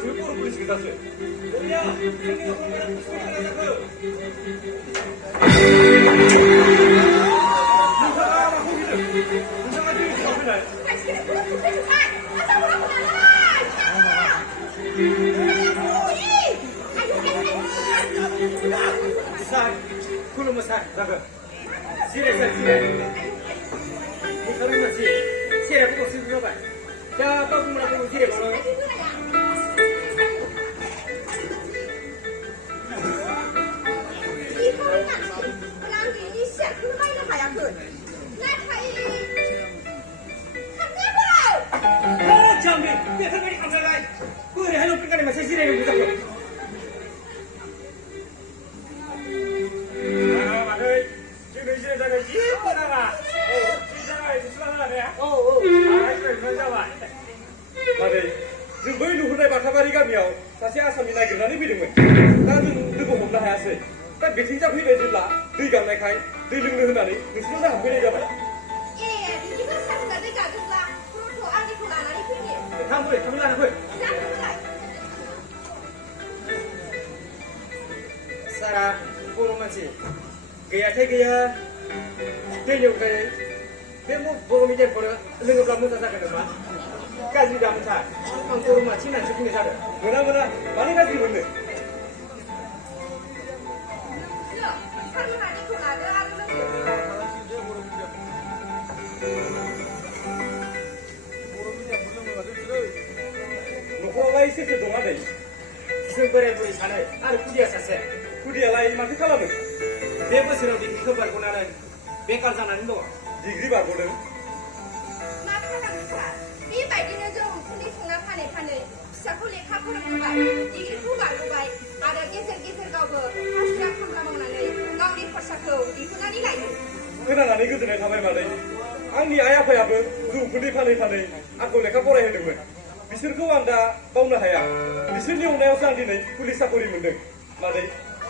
गासिबो बर' पुलिस गोजासो गैया जोंनि न'खरफोरा पुलिसनि गोनां जाखो नोंथाङा माखौ गिदों नोंथाङा दिनै दिनाव फैनाय सार खुलुमो सार जागोन जिराय सार जिराय बेखौनो मोनसे सेराबो गरसे बुजाबाय दा बाबुमोनाबो जिरायबावनो jambi बेफोरबायदि खालामनायलाय बोरैहाय लंपेन्ट मासे जिरायनो मोजांखौ मादै दिनै जिरायनो थाखाय जेबो नाङा जाबाय मादै जों बै नुहुरनाय बाथाबारि गामियाव सासे आसामनि नागिरनानै फैदोंमोन दा जों लोगो हमनो हायासै दा बेथिंजा फैबाय जेब्ला दै गांनायखाय दै लोंनो होनानै नोंसोरनो हाबफैनाय जाबाय थांफै थांफै लाना फै सारा बर' मानसि गैयाथाय गैया दैनि अनगायै बे बर' मिडियामखौनो लोङोब्ला मोजां जागोन नामा गाज्रि दामोनथा आं बर' मानसि होननानैसो बुंनाय जादों मोना मोना मानो गाज्रि मोननो न'खरावलाय सोर सोर दं आदै जों बोराय बुरै सानै आरो खुदिया सासे खुदियालाय माथो खालामो बे बोसोराव डिग्रिखौ बारग'नानै बेकार जानानै दङ डिग्रि बारग'दों मा खालामनो सार बेबायदिनो जों उखुन्दै संना फानै फानै फिसाखौ लेखा फोरोंबाय डिग्रिखौ बारग'बाय आरो गेजेर गेजेर गावबो हाजिरा खामला मावनानै गावनि खरसाखौ दिहुननानै लायो खोनानानै गोजोननाय थाबाय मादै आंनि आइ आफायाबो जौ उखुन्दै फानै फानै आंखौ लेखा फरायहोदोंमोन बिसोरखौ आं दा बावनो हाया बिसोरनि अननायावसो आं दिनै पुलिस साकरि मोनदों मादै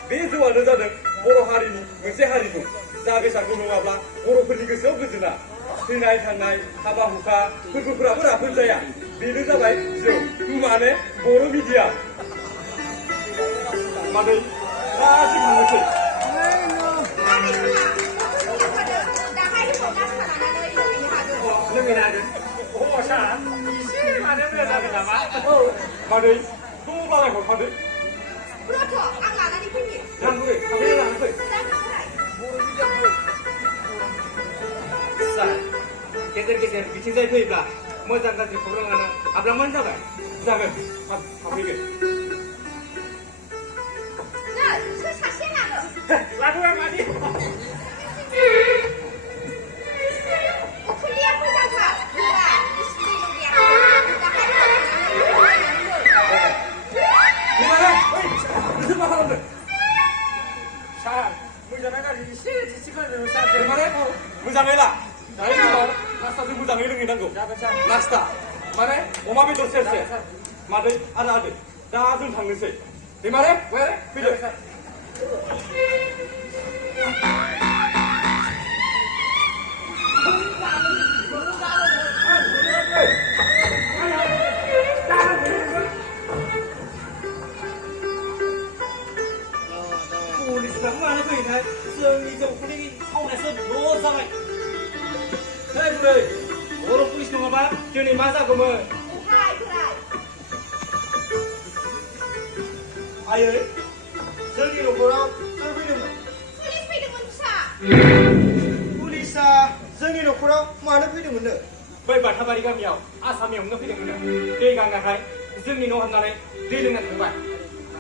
बे जौआनो जादों बर' हारिनि मोनसे हारिमु जा बेसादखौ नङाब्ला बर'फोरनि गोसोआव गोजोना थैनाय थांनाय हाबा हुखा फोरबोफोराबो राफोद जाया बेनो जाबाय जौ माने बर' मिडिया मादै दा थांनोसै लोंहैनो हागोन अ सार एसे मानो मोजां जागोन नामा औ मादै थ' बालाय हरफादो ब्रथ' आं लानानै फैनि थांफै थांफै लाना फै बर' मिडियामखौ सार गेजेर गेजेर बिथिंजाय फैब्ला मोजां गाज्रि खौरां लानो हाब्लामानो जाबाय जागोन थांफैगोन सोर सासे लाङो लाबोआ मादै मोजाङै ला दायो उनाव नास्ताजों मोजाङै लोंहैनांगौ नास्ता माने अमा बेदर सेरसे मादै आरो आदै दा जों थांनोसै दे मारे फैदो पुलिसफ्राबो मानो फैयोथाय जोंनि जौखौनि खावनायसो लस जाबाय है बुरै बर' पुलिस नङाबा दिनै मा जागौमोन आयै जोंनि न'खराव सोर फैदोंमोन पुलिस फैदोंमोन फिसा पुलिसा जोंनि न'खराव मानो फैदोंमोननो बै बाथाबारि गामियाव आसामियावनो फैदोंमोन दै गांनायखाय जोंनि न' हाबनानै दै लोंना थांबाय